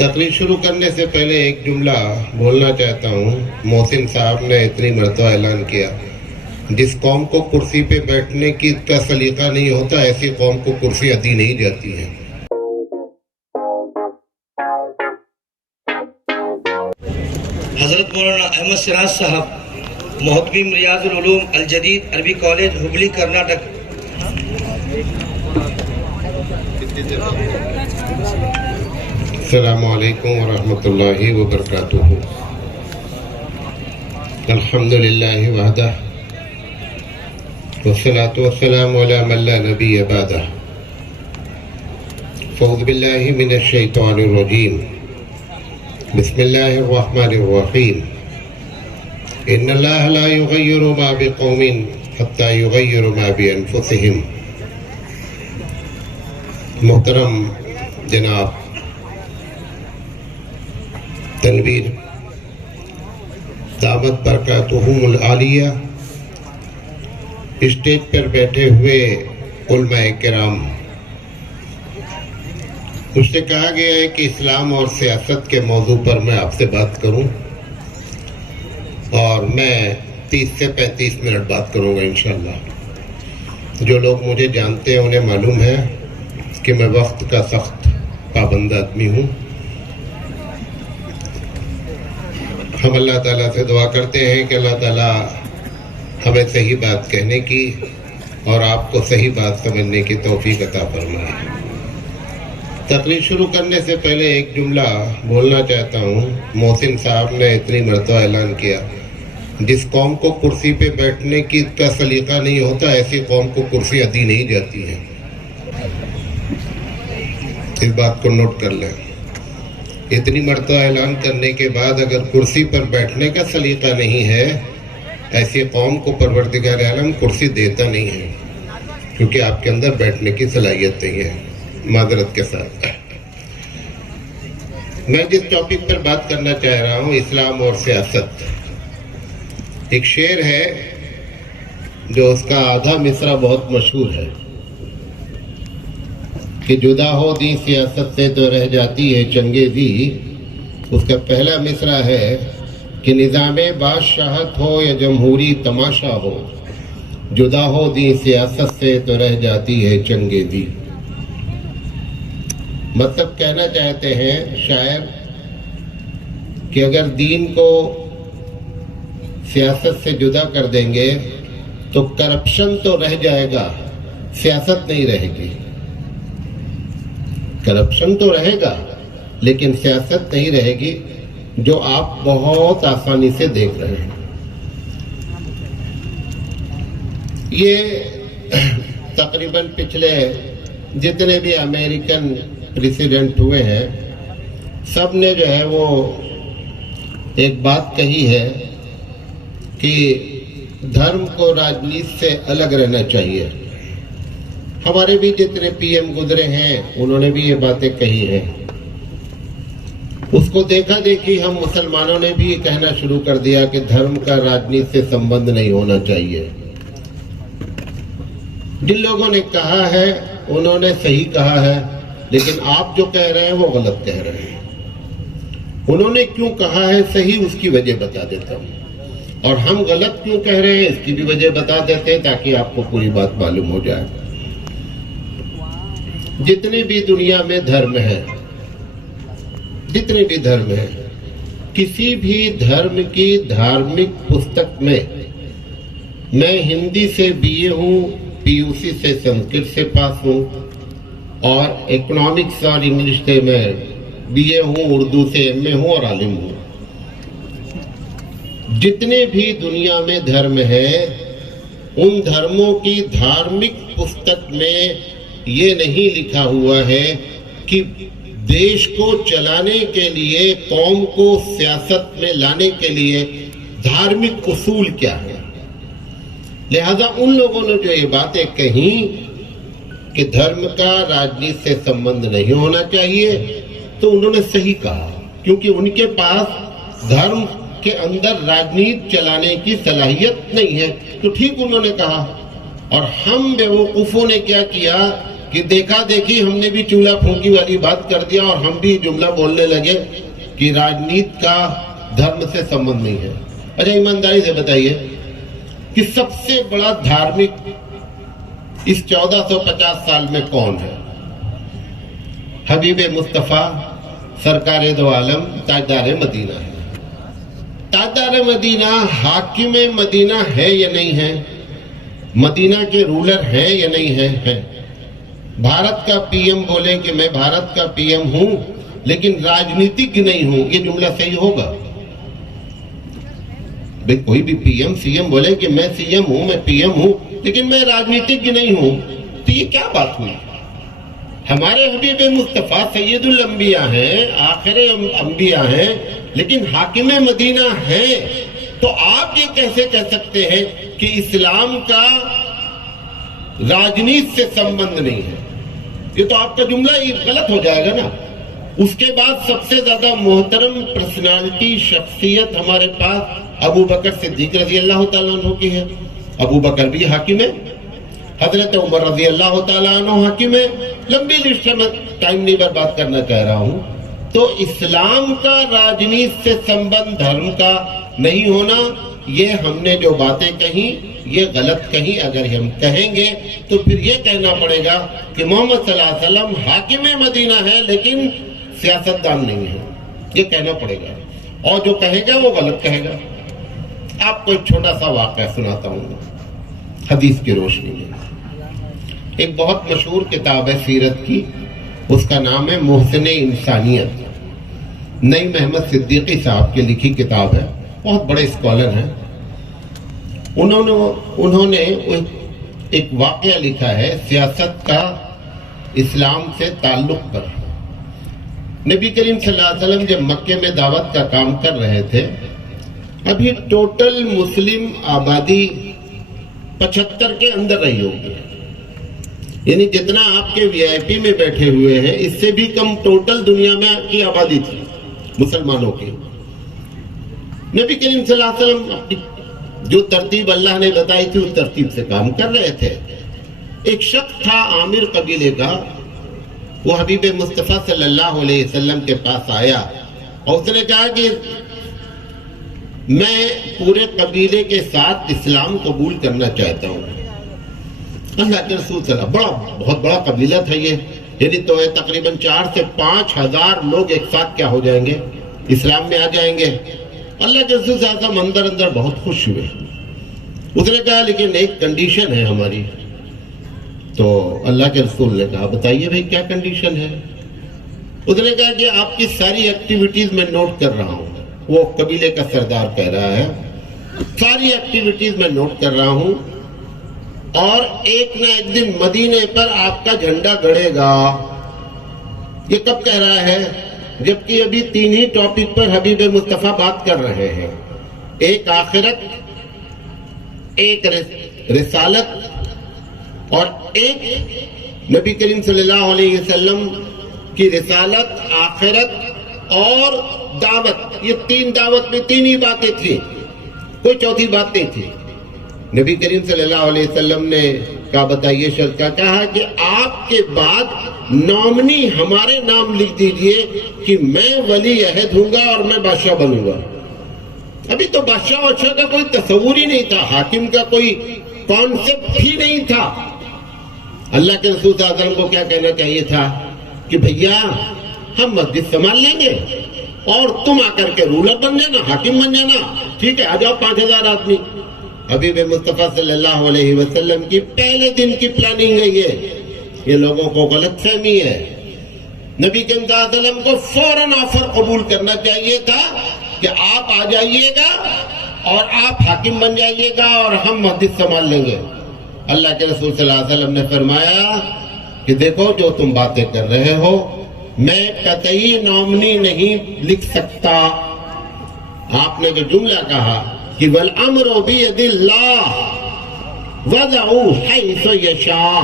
تقریر شروع کرنے سے پہلے ایک جملہ بولنا چاہتا ہوں۔ محسن صاحب نے اتنی مرتبہ اعلان کیا، جس قوم کو کرسی پہ بیٹھنے کی کا سلیقہ نہیں ہوتا، ایسی قوم کو کرسی عطی نہیں جاتی ہے۔ حضرت مولانا احمد سراج صاحب، محتمم ریاض العلوم الجدید عربی کالج ہبلی کرناٹک۔ السلام علیکم ورحمۃ اللہ وبرکاتہ۔ الحمدللہ وحدہ والصلاة والسلام علی من لا نبی بعدہ۔ اعوذ باللہ من الشیطان الرجیم، بسم اللہ الرحمن الرحیم۔ ان اللہ لا یغیر ما بقوم حتی یغیر ما بانفسہم۔ محترم جناب تنویر دامت برکاتہم العالیہ، اسٹیج پر بیٹھے ہوئے علماء کرام، مجھ سے کہا گیا ہے کہ اسلام اور سیاست کے موضوع پر میں آپ سے بات کروں، اور میں 30 سے 35 منٹ بات کروں گا انشاءاللہ۔ جو لوگ مجھے جانتے ہیں انہیں معلوم ہے کہ میں وقت کا سخت پابند آدمی ہوں۔ ہم اللہ تعالیٰ سے دعا کرتے ہیں کہ اللہ تعالیٰ ہمیں صحیح بات کہنے کی اور آپ کو صحیح بات سمجھنے کی توفیق عطا فرمائے۔ تقریر شروع کرنے سے پہلے ایک جملہ بولنا چاہتا ہوں۔ محسن صاحب نے اتنی مرتبہ اعلان کیا، جس قوم کو کرسی پہ بیٹھنے کی کا سلیقہ نہیں ہوتا، ایسی قوم کو کرسی عطی نہیں جاتی ہے۔ اس بات کو نوٹ کر لیں۔ اتنی مرتبہ اعلان کرنے کے بعد اگر کرسی پر بیٹھنے کا سلیقہ نہیں ہے، ایسی قوم کو پروردگار عالم کرسی دیتا نہیں ہے، کیونکہ آپ کے اندر بیٹھنے کی صلاحیت نہیں ہے۔ معذرت کے ساتھ میں جس ٹاپک پر بات کرنا چاہ رہا ہوں، اسلام اور سیاست۔ ایک شعر ہے جو اس کا آدھا مصرع بہت مشہور ہے کہ جدا ہو دی سیاست سے تو رہ جاتی ہے چنگیزی۔ اس کا پہلا مصرع ہے کہ نظام بادشاہت ہو یا جمہوری تماشا ہو، جدا ہو دی سیاست سے تو رہ جاتی ہے چنگیزی۔ مطلب کہنا چاہتے ہیں شاعر کہ اگر دین کو سیاست سے جدا کر دیں گے تو کرپشن تو رہ جائے گا، سیاست نہیں رہے گی۔ کرپشن تو رہے گا لیکن سیاست نہیں رہے گی، جو آپ بہت آسانی سے دیکھ رہے ہیں۔ یہ تقریباً پچھلے جتنے بھی امریکن پریزیڈنٹ ہوئے ہیں، سب نے جو ہے وہ ایک بات کہی ہے کہ دھرم کو راجنیتی سے الگ رہنا چاہیے۔ ہمارے بھی جتنے پی ایم گزرے ہیں انہوں نے بھی یہ باتیں کہی ہیں۔ اس کو دیکھا دیکھی ہم مسلمانوں نے بھی یہ کہنا شروع کر دیا کہ دھرم کا راجنیتی سے سمبند نہیں ہونا چاہیے۔ جن لوگوں نے کہا ہے انہوں نے صحیح کہا ہے، لیکن آپ جو کہہ رہے ہیں وہ غلط کہہ رہے ہیں۔ انہوں نے کیوں کہا ہے صحیح، اس کی وجہ بتا دیتا ہوں، اور ہم غلط کیوں کہہ رہے ہیں اس کی بھی وجہ بتا دیتے ہیں تاکہ آپ کو پوری بات معلوم ہو جائے۔ جتنے بھی دنیا میں دھرم ہے، جتنے بھی دھرم ہیں، کسی بھی دھرم کی دھارمک پستک میں، میں ہندی سے بی اے ہوں، پی یو سی سے سنسکرت سے پاس ہوں، اور اکنامکس اور انگلش سے میں بی اے ہوں، اردو سے ایم اے ہوں اور عالم ہوں۔ جتنے بھی دنیا میں دھرم ہیں، ان دھرموں کی دھارمک پستک میں یہ نہیں لکھا ہوا ہے کہ دیش کو چلانے کے لیے، قوم کو سیاست میں لانے کے لیے دھارمک اصول کیا ہے۔ لہذا ان لوگوں نے جو یہ باتیں کہیں کہ دھرم کا راجنیتی سے سمبند نہیں ہونا چاہیے، تو انہوں نے صحیح کہا، کیونکہ ان کے پاس دھرم کے اندر راجنیتی چلانے کی صلاحیت نہیں ہے، تو ٹھیک انہوں نے کہا۔ اور ہم بیوقوفوں نے کیا کیا کہ دیکھا دیکھی ہم نے بھی چولہا پھونکی والی بات کر دیا اور ہم بھی جملہ بولنے لگے کہ راجنیت کا دھرم سے سمبند نہیں ہے. اچھا ایمانداری سے بتائیے کہ سب سے بڑا دھارمک اس 1450 سال میں کون ہے؟ حبیب مصطفیٰ سرکار دو عالم تاجدار مدینہ ہے. تاجدار مدینہ حاکم مدینہ ہے یا نہیں ہے؟ مدینہ کے رولر ہے یا نہیں ہے؟ بھارت کا پی ایم بولے کہ میں بھارت کا پی ایم ہوں لیکن راجنیتک نہیں ہوں، یہ جملہ صحیح ہوگا؟ بھئی کوئی بھی پی ایم سی ایم بولے کہ میں سی ایم ہوں، میں پی ایم ہوں لیکن میں راجنیتک نہیں ہوں، تو یہ کیا بات ہوئی؟ ہمارے حبیب مصطفیٰ سید الانبیاء ہیں، آخر انبیاء ہیں، لیکن حاکم مدینہ ہیں. تو آپ یہ کیسے کہہ سکتے ہیں کہ اسلام کا راجنیت سے سمبند نہیں ہے؟ یہ تو آپ کا جملہ ہی غلط ہو جائے گا نا. اس کے بعد سب سے زیادہ محترم پرسنالٹی شخصیت ہمارے پاس ابو بکر صدیق رضی اللہ تعالیٰ عنہ کی ہے. ابو بکر بھی حاکم ہے، حضرت عمر رضی اللہ تعالیٰ عنہ حاکم ہے. لمبی لسٹ ہے، میں ٹائم نہیں برباد کرنا چاہ رہا ہوں. تو اسلام کا راجنیت سے سمبند دھرم کا نہیں ہونا، یہ ہم نے جو باتیں کہیں یہ غلط کہیں. اگر ہم کہیں گے تو پھر یہ کہنا پڑے گا کہ محمد صلی اللہ علیہ وسلم حاکم مدینہ ہے لیکن سیاستدان نہیں ہے، یہ کہنا پڑے گا. اور جو کہے گا وہ غلط کہے گا. آپ کو ایک چھوٹا سا واقعہ سناتا ہوں حدیث کی روشنی میں. ایک بہت مشہور کتاب ہے سیرت کی، اس کا نام ہے محسن انسانیت. نعیم احمد صدیقی صاحب کی لکھی کتاب ہے، بہت بڑے اسکالر ہیں. انہوں نے ایک واقعہ لکھا ہے سیاست کا اسلام سے تعلق پر. نبی کریم صلی اللہ علیہ وسلم جب مکے میں دعوت کا کام کر رہے تھے، ابھی ٹوٹل مسلم آبادی 75 کے اندر رہی ہوگی، یعنی جتنا آپ کے وی آئی پی میں بیٹھے ہوئے ہیں اس سے بھی کم ٹوٹل دنیا میں کی آبادی تھی مسلمانوں کی. نبی کریم صلی اللہ علیہ وسلم جو ترتیب اللہ نے بتائی تھی اس ترتیب سے کام کر رہے تھے. ایک شخص تھا عامر قبیلے کا، وہ حبیب مصطفیٰ صلی اللہ علیہ وسلم کے پاس آیا اور اس نے کہا کہ میں پورے قبیلے کے ساتھ اسلام قبول کرنا چاہتا ہوں. اللہ کے رسول صلی اللہ علیہ وسلم، بہت بڑا قبیلہ تھا یہ، یعنی تو تقریباً 4 سے 5 ہزار لوگ ایک ساتھ کیا ہو جائیں گے، اسلام میں آ جائیں گے. اللہ کے رسول صلی اللہ علیہ وسلم اندر اندر بہت خوش ہوئے. اس نے کہا لیکن ایک کنڈیشن ہے ہماری. تو اللہ کے رسول نے کہا بتائیے بھائی کیا کنڈیشن ہے؟ اس نے کہا کہ آپ کی ساری ایکٹیویٹیز میں نوٹ کر رہا ہوں. وہ قبیلے کا سردار کہہ رہا ہے ساری ایکٹیویٹیز میں نوٹ کر رہا ہوں، اور ایک نہ ایک دن مدینے پر آپ کا جھنڈا گڑے گا. یہ کب کہہ رہا ہے؟ جبکہ ابھی 3 ہی ٹاپک پر حبیب مصطفیٰ بات کر رہے ہیں، ایک آخرت، ایک رسالت، اور ایک نبی کریم صلی اللہ علیہ وسلم کی رسالت، آخرت اور دعوت. یہ 3 دعوت میں 3 ہی باتیں تھیں، کوئی چوتھی بات نہیں تھی. نبی کریم صلی اللہ علیہ وسلم نے کہا بتائیے شرط کا، کہا کہ آپ کے بعد نامنی ہمارے نام لکھ دیجئے کہ میں ولی عہد ہوں گا اور میں بادشاہ بنوں گا. ابھی تو بادشاہ وادشاہ کا کوئی تصور ہی نہیں تھا، حاکم کا کوئی کانسیپٹ ہی نہیں تھا. اللہ کے رسول صلی اللہ علیہ وسلم کو کیا کہنا چاہیے تھا کہ بھیا ہم مسجد سنبھال لیں گے اور تم آ کر کے رولر بن جانا، حاکم بن جانا، ٹھیک ہے آ جاؤ 5000 آدمی. حبیب مصطفیٰ صلی اللہ علیہ وسلم کی پہلے دن کی پلاننگ ہے یہ لوگوں کو غلط فہمی ہے. نبی کریم صلی اللہ علیہ وسلم کو فوراً آفر قبول کرنا چاہیے تھا کہ آپ آ جائیے گا اور آپ حاکم بن جائیے گا اور ہم مسجد سنبھال لیں گے. اللہ کے رسول صلی اللہ علیہ وسلم نے فرمایا کہ دیکھو جو تم باتیں کر رہے ہو میں قطعی نامنی نہیں لکھ سکتا. آپ نے جو جملہ کہا کہ وَالْأَمْرُ بِيَدِ اللَّهِ وَضَعُوا حَيْثُ يَشَاءُ،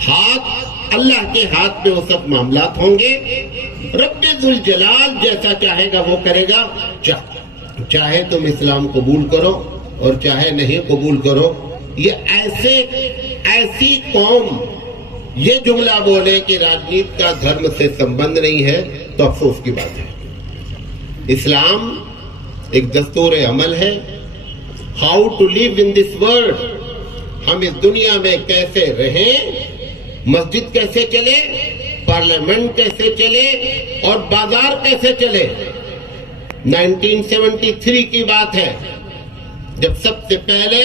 ہاتھ اللہ کے ہاتھ میں اس وقت معاملات ہوں گے. رب ذوالجلال جیسا چاہے گا وہ کرے گا. چاہے تم اسلام قبول کرو اور چاہے نہیں قبول کرو. یہ ایسی قوم یہ جملہ بولے کہ راجنیت کا دھرم سے سمبند نہیں ہے تو افسوس کی بات ہے. اسلام ایک دستور عمل ہے. How to live in this world. ہم اس دنیا میں کیسے رہیں, مسجد کیسے چلے, پارلیمنٹ کیسے چلے اور بازار کیسے چلے. 1973 کی بات ہے جب سب سے پہلے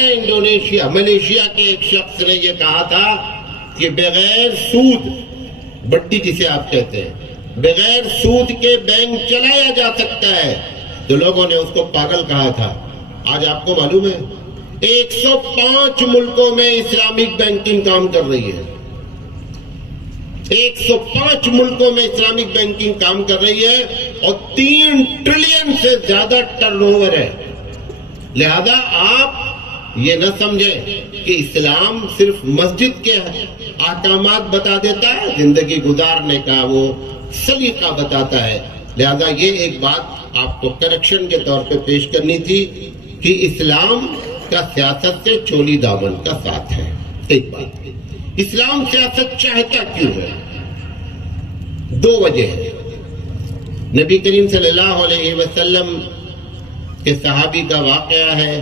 ملیشیا کے ایک شخص نے یہ کہا تھا کہ بغیر سود, بڈی جسے آپ کہتے ہیں, بغیر سود کے بینک چلایا جا سکتا ہے, تو لوگوں نے اس کو پاگل کہا تھا. آج آپ کو معلوم ہے 105 ملکوں میں اسلامک بینکنگ کام کر رہی ہے. 105 ملکوں میں اسلامک بینکنگ کام کر رہی ہے اور 3 ٹریلین سے زیادہ ٹرن اوور ہے. لہذا آپ یہ نہ سمجھیں کہ اسلام صرف مسجد کے احکامات بتا دیتا ہے, زندگی گزارنے کا وہ سلیقہ بتاتا ہے. لہذا یہ ایک بات آپ کو کریکشن کے طور پہ پیش کرنی تھی کہ اسلام کا سیاست سے چولی دامن کا ساتھ ہے. ایک بات, اسلام سیاست چاہتا کیوں ہے؟ 2 وجہ ہے. نبی کریم صلی اللہ علیہ وسلم کے صحابی کا واقعہ ہے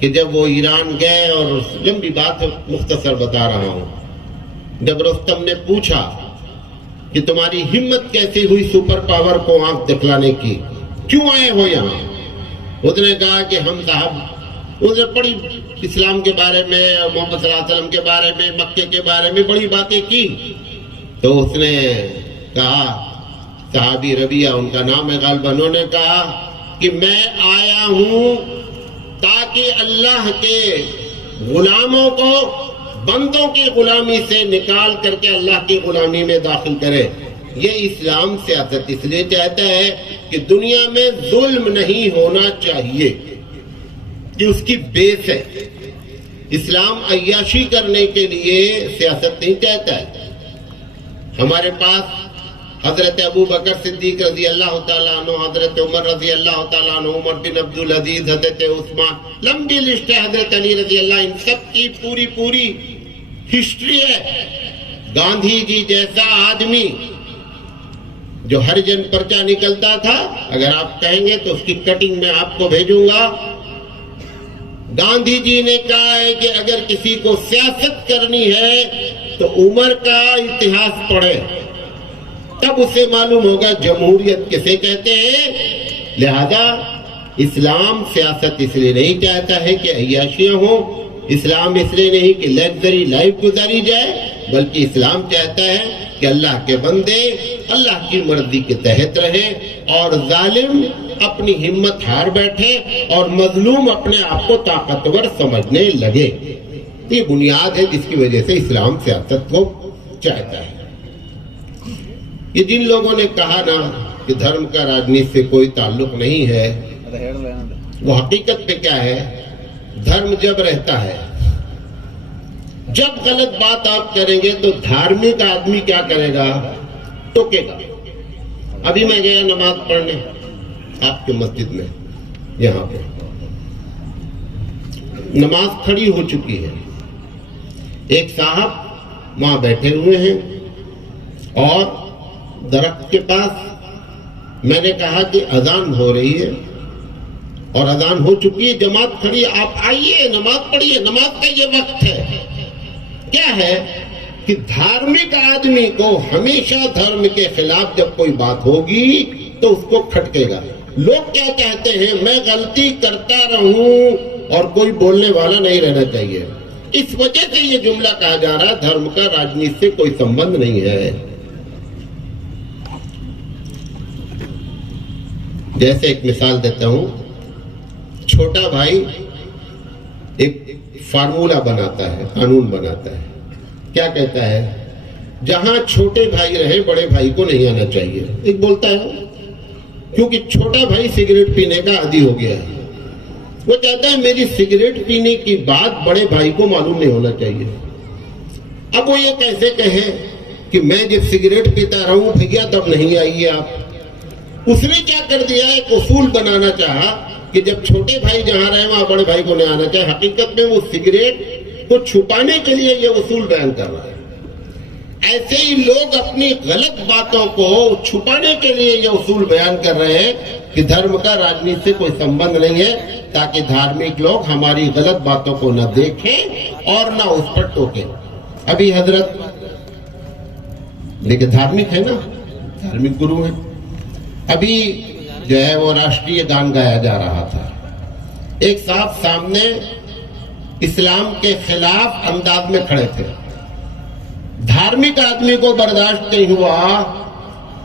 کہ جب وہ ایران گئے, اور لمبی بات مختصر بتا رہا ہوں, جب رستم نے پوچھا کہ تمہاری ہمت کیسے ہوئی سپر پاور کو آنکھ دکھلانے کی, کیوں آئے ہو یہاں؟ اس نے کہا کہ ہم صاحب, اس نے بڑی اسلام کے بارے میں, محمد صلی اللہ علیہ وسلم کے بارے میں, مکے کے بارے میں بڑی باتیں کی. تو اس نے کہا, صحابی ربیہ ان کا نام ہے غالباً, انہوں نے کہا کہ میں آیا ہوں تاکہ اللہ کے غلاموں کو بندوں کی غلامی سے نکال کر کے اللہ کی غلامی میں داخل کرے. یہ اسلام سیاست اس لیے چاہتا ہے کہ دنیا میں ظلم نہیں ہونا چاہیے, کہ اس کی بیس ہے. اسلام عیاشی کرنے کے لیے سیاست نہیں چاہتا ہے. ہمارے پاس حضرت ابو بکر صدیق رضی اللہ تعالیٰ عنہ, حضرت عمر رضی اللہ تعالیٰ عنہ, عمر بن عبد العزیز, حضرت عثمان, لمبی لسٹ ہے, حضرت علی رضی اللہ, ان سب کی پوری ہسٹری ہے. گاندھی جی جیسا آدمی جو ہریجن پرچہ نکلتا تھا, اگر آپ کہیں گے تو اس کی کٹنگ میں آپ کو بھیجوں گا. گاندھی جی نے کہا ہے کہ اگر کسی کو سیاست کرنی ہے تو عمر کا اتہاس پڑھے, تب اسے معلوم ہوگا جمہوریت کسے کہتے ہیں. لہذا اسلام سیاست اس لیے نہیں چاہتا ہے کہ عیاشیاں ہوں, اسلام اس لیے نہیں کہ لگژری لائف گزاری جائے, بلکہ اسلام چاہتا ہے کہ اللہ کے بندے اللہ کی مرضی کے تحت رہیں اور ظالم اپنی ہمت ہار بیٹھے اور مظلوم اپنے آپ کو طاقتور سمجھنے لگے. یہ بنیاد ہے جس کی وجہ سے اسلام سیاست کو چاہتا ہے. یہ جن لوگوں نے کہا نا کہ دھرم کا راجنیت سے کوئی تعلق نہیں ہے, وہ حقیقت پہ کیا ہے؟ دھرم جب رہتا ہے, جب غلط بات آپ کریں گے تو دھارمک آدمی کیا کرے گا؟ ٹوکے گا. ابھی میں گیا نماز پڑھنے آپ کے مسجد میں, یہاں پہ نماز کھڑی ہو چکی ہے, ایک صاحب وہاں بیٹھے ہوئے ہیں اور درخت کے پاس. میں نے کہا کہ اذان ہو رہی ہے اور اذان ہو چکی ہے, جماعت کھڑی ہے, آپ آئیے نماز پڑھیے, نماز کا یہ وقت ہے. کیا ہے کہ دھارمک آدمی کو ہمیشہ دھرم کے خلاف جب کوئی بات ہوگی تو اس کو کھٹکے گا. لوگ کیا کہتے ہیں, میں غلطی کرتا رہوں اور کوئی بولنے والا نہیں رہنا چاہیے. اس وجہ سے یہ جملہ کہا جا رہا ہے دھرم کا راجنیت سے کوئی سمبند نہیں ہے. جیسے ایک مثال دیتا ہوں, چھوٹا بھائی ایک فارمولا بناتا ہے, قانون بناتا ہے. کیا کہتا ہے؟ جہاں چھوٹے بھائی رہے بڑے بھائی کو نہیں آنا چاہیے. ایک بولتا ہے کیونکہ چھوٹا بھائی سگریٹ پینے کا عادی ہو گیا ہے, وہ کہتا ہے میری سگریٹ پینے کی بات بڑے بھائی کو معلوم نہیں ہونا چاہیے. اب وہ یہ کیسے کہے کہ میں جب سگریٹ پیتا رہوں بھیا تب نہیں آئیے آپ. اس نے کیا کر دیا, ایک اصول بنانا چاہا کہ جب چھوٹے بھائی جہاں رہے وہاں بڑے بھائی کو نہیں آنا چاہے. حقیقت میں وہ سگریٹ کو چھپانے کے لیے یہ اصول بیان کر رہا ہے. ایسے ہی لوگ اپنی غلط باتوں کو چھپانے کے لیے یہ اصول بیان کر رہے ہیں کہ دھرم کا راجنیتی سے کوئی سمبند نہیں ہے، تاکہ دھارمک لوگ ہماری غلط باتوں کو نہ دیکھیں اور نہ اس پر ٹوکیں۔ ابھی حضرت لیکن دھارمک ہے نا، دھارمک گرو ہے، ابھی جو ہے وہ راشٹریہ گان گایا جا رہا تھا، ایک صاحب سامنے اسلام کے خلاف انداز میں کھڑے تھے، دھارمک آدمی کو برداشت نہیں ہوا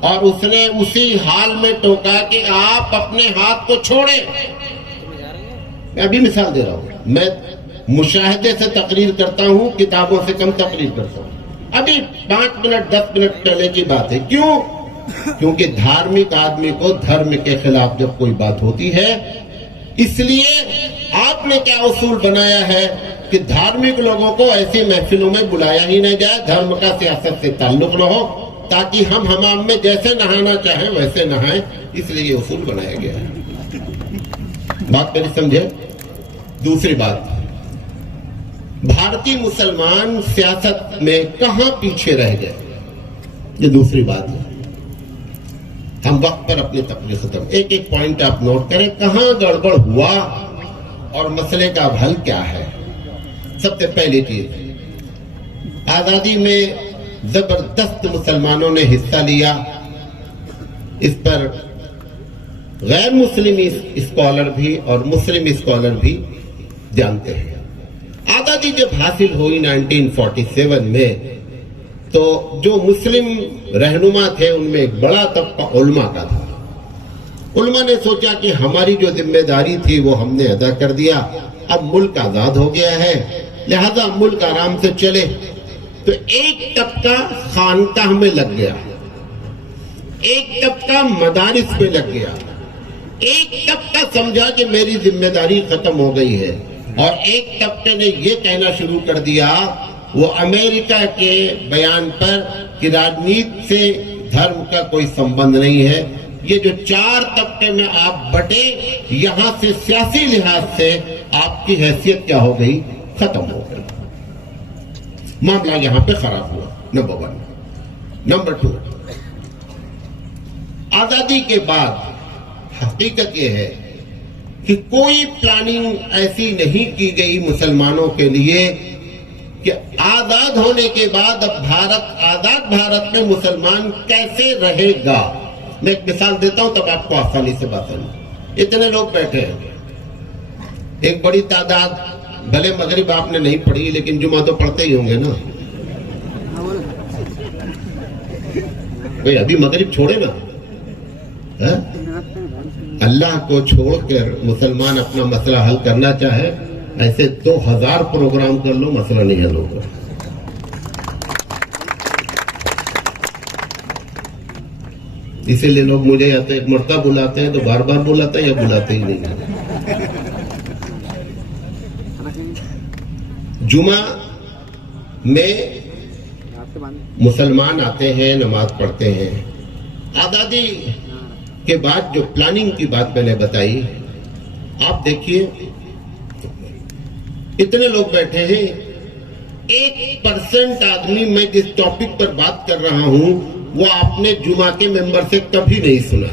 اور اس نے اسی حال میں ٹوکا کہ آپ اپنے ہاتھ کو چھوڑیں۔ میں ابھی مثال دے رہا ہوں، میں مشاہدے سے تقریر کرتا ہوں، کتابوں سے کم تقریر کرتا ہوں، ابھی 5 منٹ 10 منٹ پہلے کی بات ہے۔ کیوں؟ کیونکہ دھارمک آدمی کو دھرم کے خلاف جب کوئی بات ہوتی ہے، اس لیے آپ نے کیا اصول بنایا ہے کہ دھارمک لوگوں کو ایسی محفلوں میں بلایا ہی نہ جائے، دھرم کا سیاست سے تعلق نہ ہو، تاکہ ہم حمام میں جیسے نہانا چاہیں ویسے نہائیں، اس لیے یہ اصول بنایا گیا ہے۔ بات میری سمجھے؟ دوسری بات، بھارتی مسلمان سیاست میں کہاں پیچھے رہ گئے، یہ دوسری بات ہے۔ ہم وقت پر اپنی تقریر ختم، ایک ایک پوائنٹ آپ نوٹ کریں، کہاں گڑبڑ ہوا اور مسئلے کا حل کیا ہے۔ سب سے پہلی چیز، آزادی میں زبردست مسلمانوں نے حصہ لیا، اس پر غیر مسلم اسکالر بھی اور مسلم اسکالر بھی جانتے ہیں۔ آزادی جب حاصل ہوئی 1947 میں، تو جو مسلم رہنما تھے ان میں ایک بڑا طبقہ علماء کا تھا۔ علماء نے سوچا کہ ہماری جو ذمہ داری تھی وہ ہم نے ادا کر دیا، اب ملک آزاد ہو گیا ہے، لہذا ملک آرام سے چلے۔ تو ایک طبقہ خانقاہ میں لگ گیا، ایک طبقہ مدارس میں لگ گیا، ایک طبقہ سمجھا کہ میری ذمہ داری ختم ہو گئی ہے، اور ایک طبقے نے یہ کہنا شروع کر دیا، وہ امریکہ کے بیان پر کہ راجنیت سے دھرم کا کوئی سمبند نہیں ہے۔ یہ جو 4 طبقے میں آپ بٹے، یہاں سے سیاسی لحاظ سے آپ کی حیثیت کیا ہو گئی؟ ختم ہو گئی۔ معاملہ یہاں پہ خراب ہوا، نمبر 1۔ نمبر 2، آزادی کے بعد حقیقت یہ ہے کہ کوئی پلاننگ ایسی نہیں کی گئی مسلمانوں کے لیے کہ آزاد ہونے کے بعد اب آزاد بھارت میں مسلمان کیسے رہے گا۔ میں ایک مثال دیتا ہوں تب آپ کو آسانی سے بات سمجھ۔ اتنے لوگ بیٹھے ہیں، ایک بڑی تعداد، بھلے مغرب آپ نے نہیں پڑھی لیکن جمعہ تو پڑھتے ہی ہوں گے نا۔ بھئی ابھی مغرب چھوڑے نا، اللہ کو چھوڑ کر مسلمان اپنا مسئلہ حل کرنا چاہے، ایسے 2000 پروگرام کر لو، مسئلہ نہیں حل ہوگا۔ اسی لیے لوگ مجھے یا تو ایک مرتبہ بلاتے ہیں تو بار بار بلاتے ہیں، یا بلاتے ہی نہیں ہیں۔ جمعہ میں مسلمان آتے ہیں، نماز پڑھتے ہیں۔ آزادی کے بعد جو پلاننگ کی بات میں نے بتائی، آپ دیکھیے اتنے لوگ بیٹھے ہیں، 1% آدمی میں جس ٹاپک پر بات کر رہا ہوں وہ آپ نے جمعہ کے ممبر سے کبھی نہیں سنا،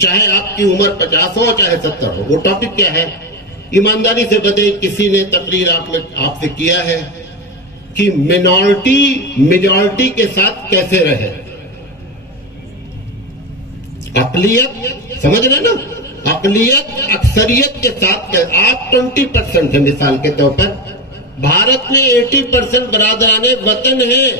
چاہے آپ کی عمر 50 ہو چاہے 70 ہو۔ وہ ٹاپک کیا ہے؟ ایمانداری سے بتائیے، کسی نے تقریر آپ سے کیا ہے کہ مینورٹی میجورٹی کے ساتھ کیسے رہے؟ اقلیت، سمجھ رہے نا، اقلیت اکثریت کے ساتھ۔ آپ 20% ہیں مثال کے طور پر، بھارت میں 80% برادران وطن ہیں،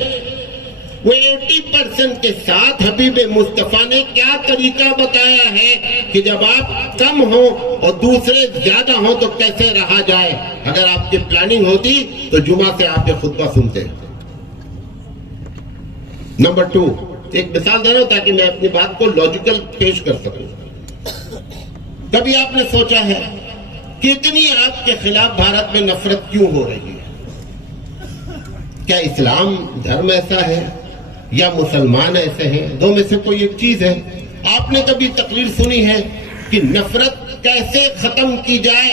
وہ 80% کے ساتھ حبیب مصطفیٰ نے کیا طریقہ بتایا ہے کہ جب آپ کم ہوں اور دوسرے زیادہ ہوں تو کیسے رہا جائے۔ اگر آپ کی پلاننگ ہوتی تو جمعہ سے آپ یہ خطبہ سنتے۔ نمبر 2، ایک مثال دے رہا ہوں تاکہ میں اپنی بات کو لاجیکل پیش کر سکوں۔ کبھی آپ نے سوچا ہے کہ اتنی آپ کے خلاف بھارت میں نفرت کیوں ہو رہی ہے؟ کیا اسلام دھرم ایسا ہے یا مسلمان ایسے ہیں؟ دو میں سے کوئی ایک چیز ہے۔ آپ نے کبھی تقریر سنی ہے کہ نفرت کیسے ختم کی جائے؟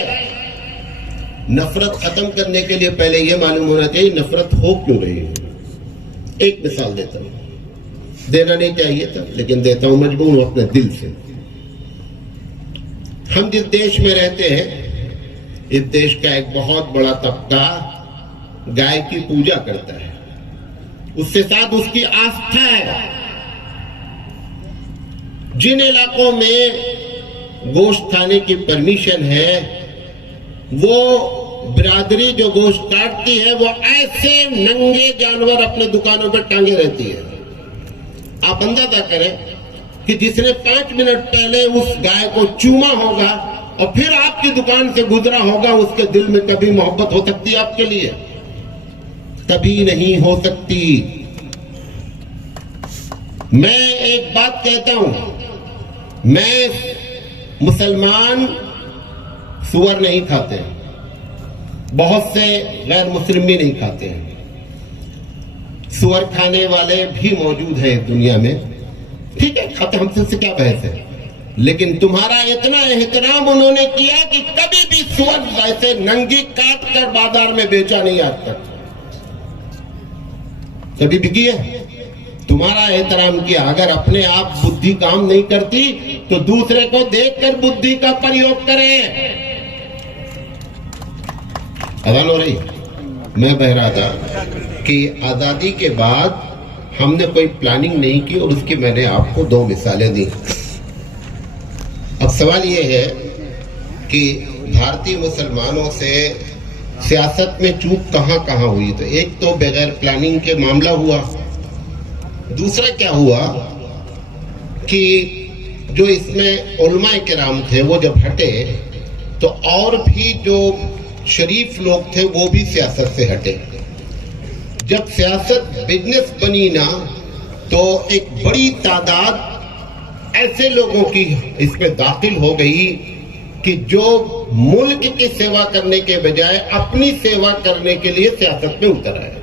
نفرت ختم کرنے کے لیے پہلے یہ معلوم ہونا چاہیے نفرت ہو کیوں رہی ہے۔ ایک مثال دیتا ہوں, دینا نہیں چاہیے تھا لیکن دیتا ہوں, مجبور ہوں اپنے دل سے. ہم جس دیش میں رہتے ہیں, اس دیش کا ایک بہت بڑا طبقہ گائے کی پوجا کرتا ہے, اس سے ساتھ اس کی آستھا ہے. جن علاقوں میں گوشت کھانے کی پرمیشن ہے, وہ برادری جو گوشت کاٹتی ہے وہ ایسے ننگے جانور اپنے دکانوں پہ ٹانگے رہتی ہے. آپ اندازہ کریں کہ جس نے 5 منٹ پہلے اس گائے کو چوما ہوگا اور پھر آپ کی دکان سے گزرا ہوگا, اس کے دل میں کبھی محبت ہو سکتی ہے آپ کے لیے؟ کبھی نہیں ہو سکتی. میں ایک بات کہتا ہوں, میں مسلمان سور نہیں کھاتے, بہت سے غیر مسلم بھی نہیں کھاتے ہیں, سور کھانے والے بھی موجود ہیں دنیا میں, ٹھیک ہے, کھاتے, ہم سے کیا بحث ہے, لیکن تمہارا اتنا احترام انہوں نے کیا کہ کبھی بھی سور ایسے ننگی کاٹ کر بازار میں بیچا نہیں آج تک, کبھی بکی ہے؟ تمہارا احترام کیا. اگر اپنے آپ بدھی کام نہیں کرتی تو دوسرے کو دیکھ کر بدھی کا پریوگ کریں. اذان ہو رہی, میں بہ رہا تھا کہ آزادی کے بعد ہم نے کوئی پلاننگ نہیں کی اور اس کی میں نے آپ کو 2 مثالیں دی. اب سوال یہ ہے کہ بھارتی مسلمانوں سے سیاست میں چوک کہاں کہاں ہوئی. تو ایک تو بغیر پلاننگ کے معاملہ ہوا, دوسرا کیا ہوا کہ جو اس میں علماء کرام تھے وہ جب ہٹے تو اور بھی جو شریف لوگ تھے وہ بھی سیاست سے ہٹے. جب سیاست بزنس بنی نا تو ایک بڑی تعداد ایسے لوگوں کی اس میں داخل ہو گئی کہ جو ملک کی سیوا کرنے کے بجائے اپنی سیوا کرنے کے لیے سیاست میں اتر آئے.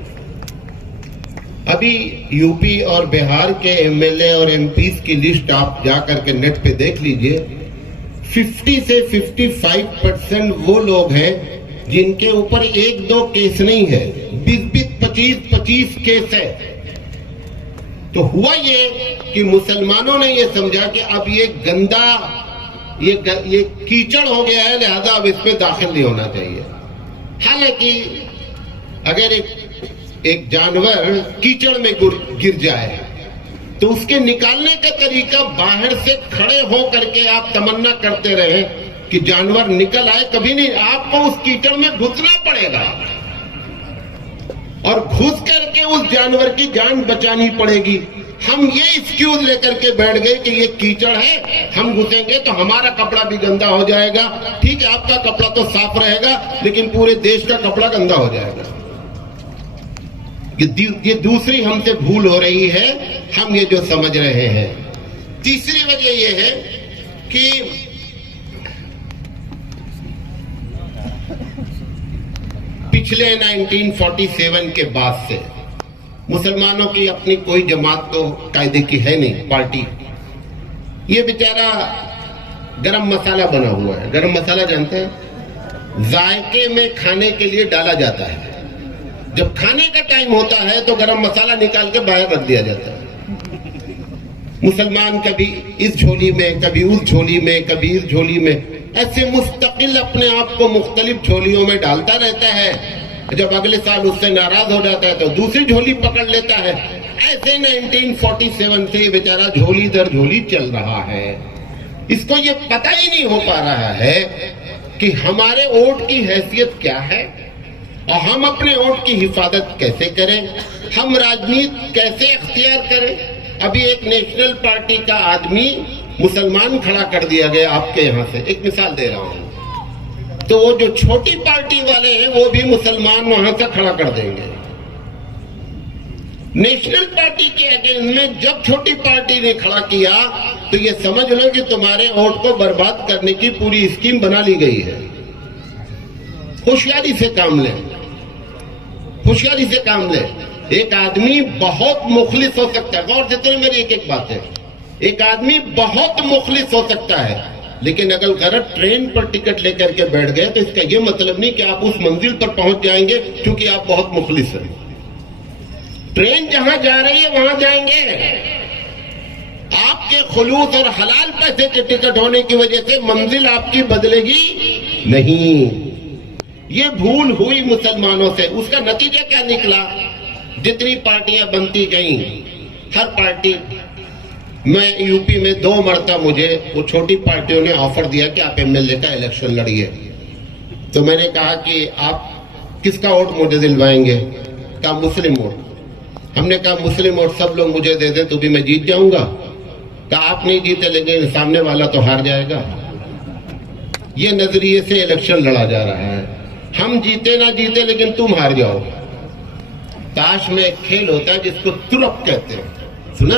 ابھی یو پی اور بہار کے ایم ایل اے اور ایم پیز کی لسٹ آپ جا کر کے نیٹ پہ دیکھ لیجئے, 50 سے 55% وہ لوگ ہیں جن کے اوپر 1-2 کیس نہیں ہے, 20-25 کیس ہے. تو ہوا یہ کہ مسلمانوں نے یہ سمجھا کہ اب یہ گندا, یہ کیچڑ ہو گیا ہے, لہذا اب اس پہ داخل نہیں ہونا چاہیے. حالانکہ اگر ایک جانور کیچڑ میں گر جائے تو اس کے نکالنے کا طریقہ باہر سے کھڑے ہو کر کے آپ تمنا کرتے رہے کہ جانور نکل آئے, کبھی نہیں. آپ کو اس کیچڑ میں گھسنا پڑے گا اور گھس کر کے اس جانور کی جان بچانی پڑے گی. ہم یہ ایکسکیوز لے کر کے بیٹھ گئے کہ یہ کیچڑ ہے, ہم گھسیں گے تو ہمارا کپڑا بھی گندا ہو جائے گا. ٹھیک ہے, آپ کا کپڑا تو صاف رہے گا لیکن پورے دیش کا کپڑا گندا ہو جائے گا. یہ دوسری ہم سے بھول ہو رہی ہے, ہم یہ جو سمجھ رہے ہیں. تیسری وجہ یہ ہے کہ پچھلے 1947 کے بعد سے مسلمانوں کی اپنی کوئی جماعت تو قاعدے کی ہے نہیں, پارٹی. یہ بیچارہ گرم مسالہ بنا ہوا ہے. گرم مسالہ جانتے ہیں, ذائقے میں کھانے کے لیے ڈالا جاتا ہے. جب کھانے کا ٹائم ہوتا ہے تو گرم مسالہ نکال کے باہر رکھ دیا جاتا ہے. مسلمان کبھی اس جھولی میں, کبھی اس جھولی میں, کبھی اس جھولی میں, ایسے مستقل اپنے آپ کو مختلف جھولیوں میں ڈالتا رہتا ہے. جب اگلے سال اس سے ناراض ہو جاتا ہے تو دوسری جھولی پکڑ لیتا ہے. ایسے 1947 سے بیچارہ جھولی در جھولی چل رہا ہے. اس کو یہ پتہ ہی نہیں ہو پا رہا ہے کہ ہمارے ووٹ کی حیثیت کیا ہے اور ہم اپنے ووٹ کی حفاظت کیسے کریں, ہم راجنیت کیسے اختیار کریں. ابھی ایک نیشنل پارٹی کا آدمی مسلمان کھڑا کر دیا گیا آپ کے یہاں سے, ایک مثال دے رہا ہوں, تو وہ جو چھوٹی پارٹی والے ہیں وہ بھی مسلمان وہاں سے کھڑا کر دیں گے. نیشنل پارٹی کے اگینسٹ میں جب چھوٹی پارٹی نے کھڑا کیا تو یہ سمجھ لو کہ تمہارے ووٹ کو برباد کرنے کی پوری اسکیم بنا لی گئی ہے. ہوشیاری سے کام لیں, ہوشیاری سے کام لیں. ایک آدمی بہت مخلص ہو سکتا ہے, غور دیتے ہوئے میری ایک بات ہے, ایک آدمی بہت مخلص ہو سکتا ہے لیکن اگر غلط ٹرین پر ٹکٹ لے کر کے بیٹھ گئے تو اس کا یہ مطلب نہیں کہ آپ اس منزل پر پہنچ جائیں گے کیونکہ آپ بہت مخلص ہیں. ٹرین جہاں جا رہی ہے وہاں جائیں گے. آپ کے خلوص اور حلال پیسے کے ٹکٹ ہونے کی وجہ سے منزل آپ کی بدلے گی نہیں. یہ بھول ہوئی مسلمانوں سے. اس کا نتیجہ کیا نکلا؟ جتنی پارٹیاں بنتی گئیں، ہر پارٹی، میں یو پی میں 2 مرتبہ مجھے وہ چھوٹی پارٹیوں نے آفر دیا کہ آپ ایم ایل اے کا الیکشن لڑیے. تو میں نے کہا کہ آپ کس کا ووٹ مجھے دلوائیں گے؟ کہا مسلم ووٹ. ہم نے کہا مسلم ووٹ سب لوگ مجھے دے دیں تو بھی میں جیت جاؤں گا. کہا آپ نہیں جیتے لیکن سامنے والا تو ہار جائے گا. یہ نظریے سے الیکشن لڑا جا رہا ہے. ہم جیتے نہ جیتے لیکن تم ہار جاؤ. تاش میں ایک کھیل ہوتا ہے جس کو ترپ کہتے ہیں. سنا؟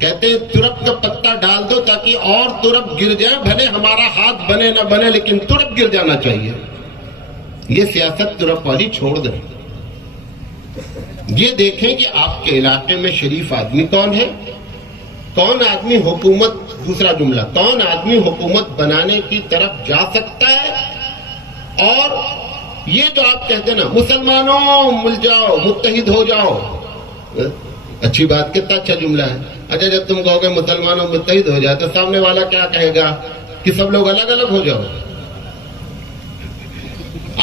کہتے ہیں ترپ کا پتا ڈال دو تاکہ اور ترپ گر جائے، بھلے ہمارا ہاتھ بنے نہ بنے لیکن ترپ گر جانا چاہیے. یہ سیاست ترپ والی چھوڑ دیں. یہ دیکھیں کہ آپ کے علاقے میں شریف آدمی کون ہے، کون آدمی حکومت، دوسرا جملہ، کون آدمی حکومت بنانے کی طرف جا سکتا ہے. اور یہ جو آپ کہتے ہیں نا مسلمانوں مل جاؤ، متحد ہو جاؤ، اچھی بات، کتنا اچھا جملہ ہے. اچھا جب تم کہو گے مسلمانوں متحد ہو جائے تو سامنے والا کیا کہے گا کہ سب لوگ الگ الگ ہو جاؤ.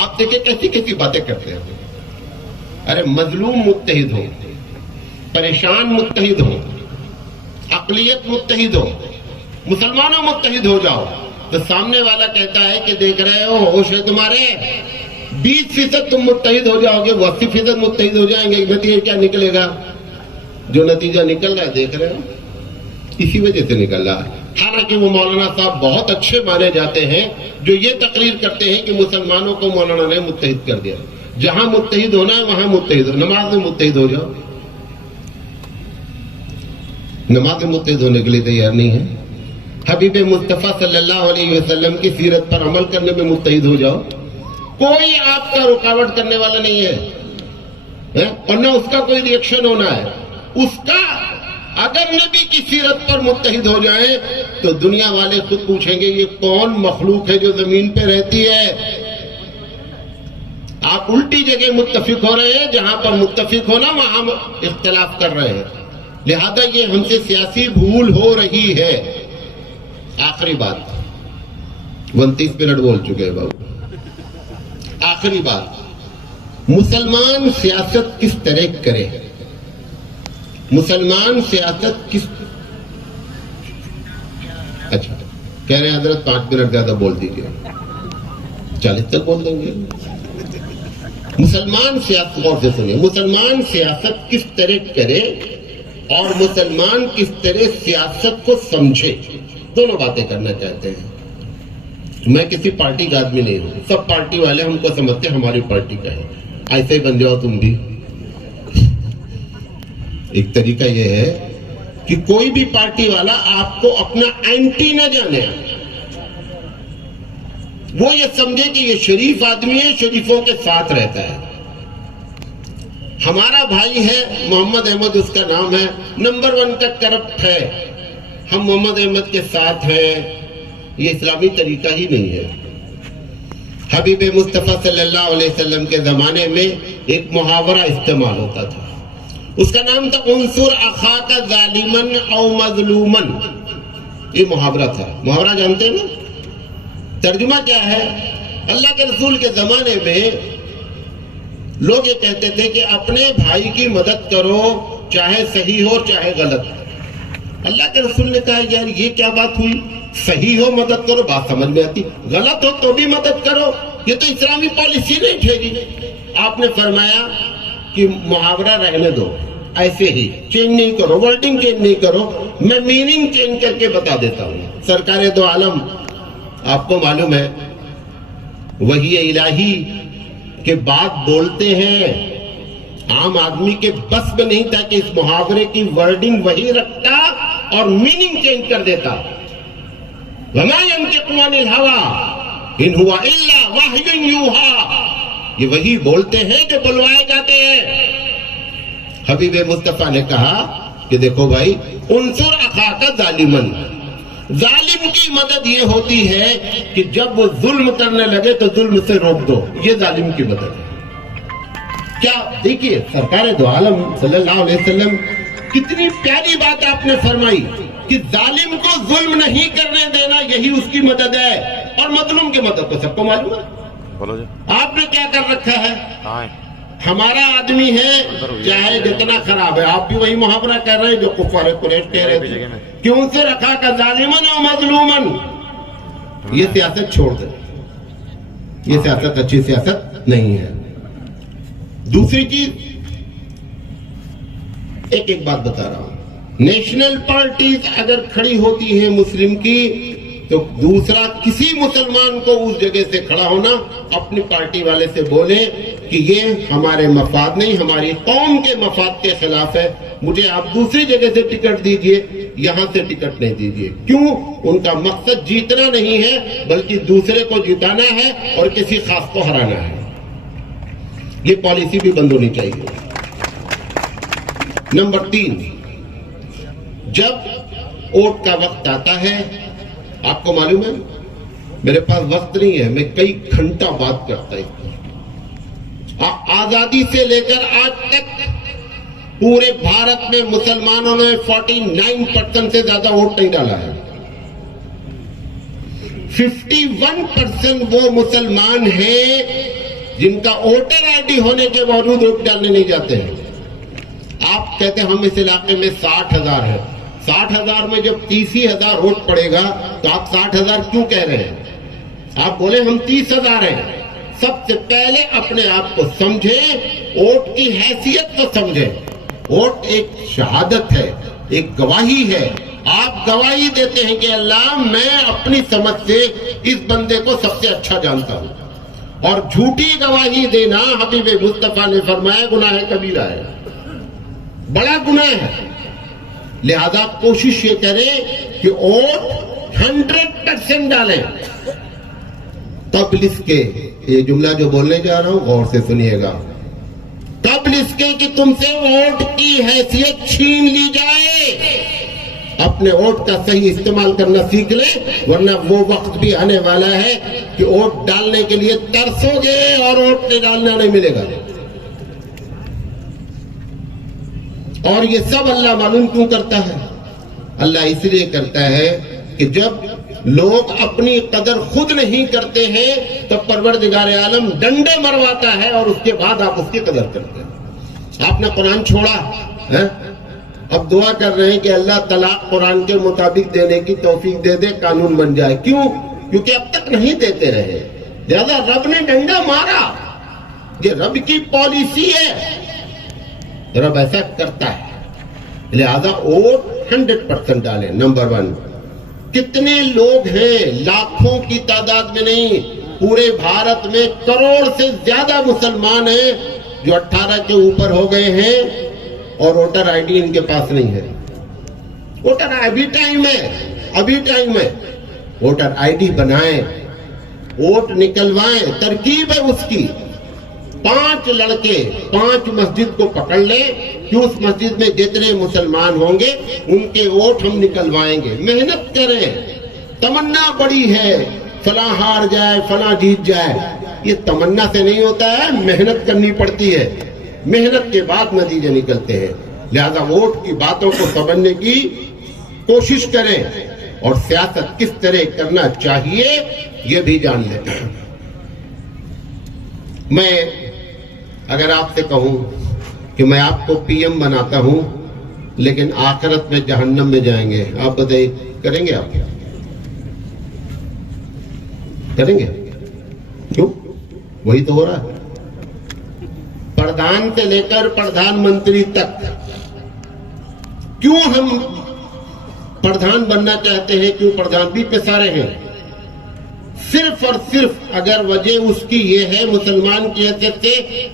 آپ دیکھیں کیسی کیسی باتیں کرتے ہیں. ارے مظلوم متحد ہو، پریشان متحد ہو، اقلیت متحد ہو، مسلمانوں متحد ہو جاؤ تو سامنے والا کہتا ہے کہ دیکھ رہے ہو ہوش ہے تمہارے، 20% تم متحد ہو جاؤ گے، وہ 80% متحد ہو جائیں گے. نتیجہ کیا نکلے گا؟ جو نتیجہ نکل رہا ہے دیکھ رہے ہو، اسی وجہ سے نکل رہا ہے. حالانکہ وہ مولانا صاحب بہت اچھے مانے جاتے ہیں جو یہ تقریر کرتے ہیں کہ مسلمانوں کو مولانا نے متحد کر دیا. جہاں متحد ہونا ہے وہاں متحد ہو. نماز میں متحد ہو جاؤ. نماز میں متحد ہونے کے لیے تیار نہیں ہے. حبیب مصطفیٰ صلی اللہ علیہ وسلم کی سیرت پر عمل کرنے میں متحد ہو جاؤ. کوئی آپ کا رکاوٹ کرنے والا نہیں ہے اور نہ اس کا کوئی ریئیکشن ہونا ہے. اس کا اگر نبی کی سیرت پر متحد ہو جائیں تو دنیا والے خود پوچھیں گے یہ کون مخلوق ہے جو زمین پہ رہتی ہے. آپ الٹی جگہ متفق ہو رہے ہیں، جہاں پر متفق ہونا وہاں اختلاف کر رہے ہیں. لہذا یہ ہم سے سیاسی بھول ہو رہی ہے. آخری بات، 29 منٹ بول چکے ہیں بابو. آخری بات، مسلمان سیاست کس طرح کرے؟ مسلمان سیاست کس، اچھا کہہ رہے ہیں حضرت 5 منٹ زیادہ بول دیجیے، 40 تک بول دیں گے. مسلمان سیاست، غور سے سنیے، مسلمان سیاست کس طرح کرے اور مسلمان کس طرح سیاست کو سمجھے، دونوں باتیں کرنا چاہتے ہیں. میں کسی پارٹی کا آدمی نہیں ہوں، سب پارٹی والے ہم کو سمجھتے ہیں ہماری پارٹی کا ہے. ایسے ہی بن جاؤ تم بھی. ایک طریقہ یہ ہے کہ کوئی بھی پارٹی والا آپ کو اپنا اینٹی نہ جانے، وہ یہ سمجھے کہ یہ شریف آدمی ہے، شریفوں کے ساتھ رہتا ہے. ہمارا بھائی ہے محمد احمد، اس کا نام ہے، نمبر 1 کا کرپٹ ہے، ہم محمد احمد کے ساتھ ہیں. یہ اسلامی طریقہ ہی نہیں ہے. حبیب مصطفیٰ صلی اللہ علیہ وسلم کے زمانے میں ایک محاورہ استعمال ہوتا تھا، اس کا نام تھا انصر اخاک ظالمن او مظلومن. یہ محاورہ تھا. محاورہ جانتے ہیں نا؟ ترجمہ کیا ہے؟ اللہ کے رسول کے زمانے میں لوگ یہ کہتے تھے کہ اپنے بھائی کی مدد کرو چاہے صحیح ہو چاہے غلط. اللہ کے رسول نے کہا یار یہ کیا بات ہوئی، صحیح ہو مدد کرو، بات سمجھ میں آتی، غلط ہو تو بھی مدد کرو، یہ تو اسلامی پالیسی نہیں ٹھہری. آپ نے فرمایا کہ محاورہ رہنے دو، ایسے ہی چینج نہیں کرو، ورڈنگ چینج نہیں کرو، میں میننگ چینج کر کے بتا دیتا ہوں. سرکار دو عالم آپ کو معلوم ہے وحی الہی کے بات بولتے ہیں، عام آدمی کے بس میں نہیں تھا کہ اس محاورے کی ورڈنگ وہی رکھتا اور میننگ چینج کر دیتا. وَمَا يَنْطِقُ عَنِ الْهَوَىٰ إِنْ هُوَ إِلَّا وَحْيٌ يُوحَىٰ. یہ وہی بولتے ہیں جو بلوائے جاتے ہیں. حبیب مصطفیٰ نے کہا کہ دیکھو بھائی، انصر اخاک ظالمن، ظالم کی مدد یہ ہوتی ہے کہ جب وہ ظلم کرنے لگے تو ظلم سے روک دو، یہ ظالم کی مدد ہے. کیا دیکھیے سرکار دو عالم صلی اللہ علیہ وسلم کتنی پیاری بات آپ نے فرمائی کہ ظالم کو ظلم نہیں کرنے دینا یہی اس کی مدد ہے، اور مظلوم کی مدد تو سب کو معلوم ہے۔ آپ نے کیا کر رکھا ہے؟ ہمارا آدمی ہے چاہے جتنا خراب ہے، آپ بھی وہی محاورہ کر رہے ہیں جو کفار قریش کہہ رہے تھے کہ ان سے رکھا کا ظالمن و مظلومن۔ یہ سیاست چھوڑ دیں، یہ سیاست اچھی سیاست نہیں ہے۔ دوسری چیز ایک بات بتا رہا ہوں، نیشنل پارٹیز اگر کھڑی ہوتی ہیں مسلم کی تو دوسرا کسی مسلمان کو اس جگہ سے کھڑا ہونا، اپنی پارٹی والے سے بولے کہ یہ ہمارے مفاد نہیں، ہماری قوم کے مفاد کے خلاف ہے، مجھے آپ دوسری جگہ سے ٹکٹ دیجئے، یہاں سے ٹکٹ نہیں دیجئے۔ کیوں؟ ان کا مقصد جیتنا نہیں ہے بلکہ دوسرے کو جتانا ہے اور کسی خاص کو ہرانا ہے۔ یہ پالیسی بھی بند ہونی چاہیے۔ نمبر 3، جب ووٹ کا وقت آتا ہے، آپ کو معلوم ہے میرے پاس وقت نہیں ہے، میں کئی گھنٹہ بات کرتا ہوں۔ آزادی سے لے کر آج تک پورے بھارت میں مسلمانوں نے 49% سے زیادہ ووٹ نہیں ڈالا ہے۔ 51% وہ مسلمان ہیں جن کا ووٹر آئی ڈی ہونے کے باوجود ووٹ ڈالنے نہیں جاتے ہیں۔ آپ کہتے ہیں ہم اس علاقے میں 60,000 ہیں، 60,000 میں جب 30,000 ووٹ پڑے گا تو آپ 60,000 کیوں کہہ رہے ہیں؟ آپ بولے ہم 30,000 ہیں۔ سب سے پہلے اپنے آپ کو سمجھیں، ووٹ کی حیثیت کو سمجھیں۔ ووٹ ایک شہادت ہے، ایک گواہی ہے۔ آپ گواہی دیتے ہیں کہ اللہ میں اپنی سمجھ سے اس بندے کو سب سے اچھا جانتا ہوں، اور جھوٹی گواہی دینا حبیب مصطفیٰ نے فرمایا گناہ کبیرہ ہے، بڑا گناہ ہے۔ لہذا کوشش یہ کریں کہ ووٹ 100% ڈالیں۔ قبل اس کے، یہ جملہ جو بولنے جا رہا ہوں غور سے سنیے گا، قبل اس کے کہ تم سے ووٹ کی حیثیت چھین لی جائے، اپنے ووٹ کا صحیح استعمال کرنا سیکھ لیں، ورنہ وہ وقت بھی آنے والا ہے کہ ووٹ ڈالنے کے لیے ترسو گے اور ووٹ ڈالنا نہیں ملے گا۔ اور یہ سب اللہ معلوم کیوں کرتا ہے؟ اللہ اس لیے کرتا ہے کہ جب لوگ اپنی قدر خود نہیں کرتے ہیں تو پروردگار عالم ڈنڈے مرواتا ہے اور اس کے بعد آپ اس کی قدر کرتے ہیں۔ آپ نے قرآن چھوڑا، اب دعا کر رہے ہیں کہ اللہ طلاق قرآن کے مطابق دینے کی توفیق دے دے، قانون بن جائے۔ کیوں؟ کیونکہ اب تک نہیں دیتے رہے، لہذا رب نے ڈنڈا مارا۔ یہ رب کی پالیسی ہے، رب ایسا کرتا ہے۔ لہذا ووٹ 100% ڈالیں۔ نمبر 1، کتنے لوگ ہیں؟ لاکھوں کی تعداد میں نہیں، پورے بھارت میں کروڑ سے زیادہ مسلمان ہیں جو 18 کے اوپر ہو گئے ہیں اور ووٹر آئی ڈی ان کے پاس نہیں ہے۔ ووٹر ابھی ٹائم ہے، ابھی ٹائم ہے۔ ووٹر آئی ڈی بنائیں، ووٹ نکلوائیں۔ ترکیب ہے اس کی، 5 لڑکے 5 مسجد کو پکڑ لیں کہ اس مسجد میں جتنے مسلمان ہوں گے ان کے ووٹ ہم نکلوائیں گے۔ محنت کریں، تمنا بڑی ہے فلاں ہار جائے فلاں جیت جائے، یہ تمنا سے نہیں ہوتا ہے، محنت کرنی پڑتی ہے، محنت کے بعد نتیجے نکلتے ہیں۔ لہذا ووٹ کی باتوں کو سمجھنے کی کوشش کریں اور سیاست کس طرح کرنا چاہیے یہ بھی جان لیں۔ میں اگر آپ سے کہوں کہ میں آپ کو پی ایم بناتا ہوں لیکن آخرت میں جہنم میں جائیں گے، آپ بتائیے کریں گے؟ آپ کریں گے؟ کیوں؟ وہی تو ہو رہا ہے۔ پردھان سے لے کر پردھان منتری تک، کیوں ہم پردھان بننا چاہتے ہیں؟ کیوں پردھان بھی پیسارے ہیں؟ صرف اور صرف اگر وجہ اس کی یہ ہے مسلمان کی حیثیت سے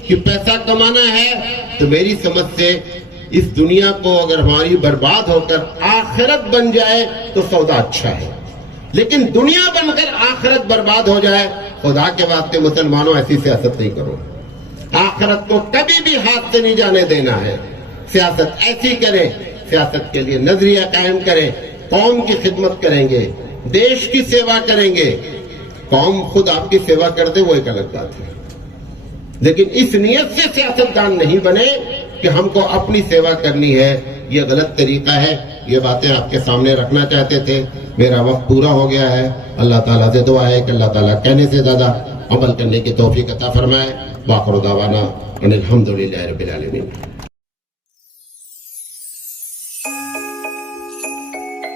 کہ پیسہ کمانا ہے، تو میری سمجھ سے اس دنیا کو اگر ہماری برباد ہو کر آخرت بن جائے تو سودا اچھا ہے، لیکن دنیا بن کر آخرت برباد ہو جائے، خدا کے واسطے مسلمانوں ایسی سیاست نہیں کرو۔ آخرت کو کبھی بھی ہاتھ سے نہیں جانے دینا ہے۔ سیاست ایسی کریں، سیاست کے لیے نظریہ قائم کریں، قوم کی خدمت کریں گے، دیش کی سیوا کریں گے۔ قوم خود آپ کی سیوا کر دے وہ ایک الگ بات ہے، لیکن اس نیت سے سیاستدان نہیں بنے کہ ہم کو اپنی سیوا کرنی ہے، یہ غلط طریقہ ہے. یہ باتیں آپ کے سامنے رکھنا چاہتے تھے. میرا وقت پورا ہو گیا ہے. اللہ تعالیٰ سے دعا ہے کہ اللہ تعالیٰ کہنے سے زیادہ عمل کرنے کی توفیق عطا فرمائے. وآخر دعوانا ان الحمدللہ رب العالمین.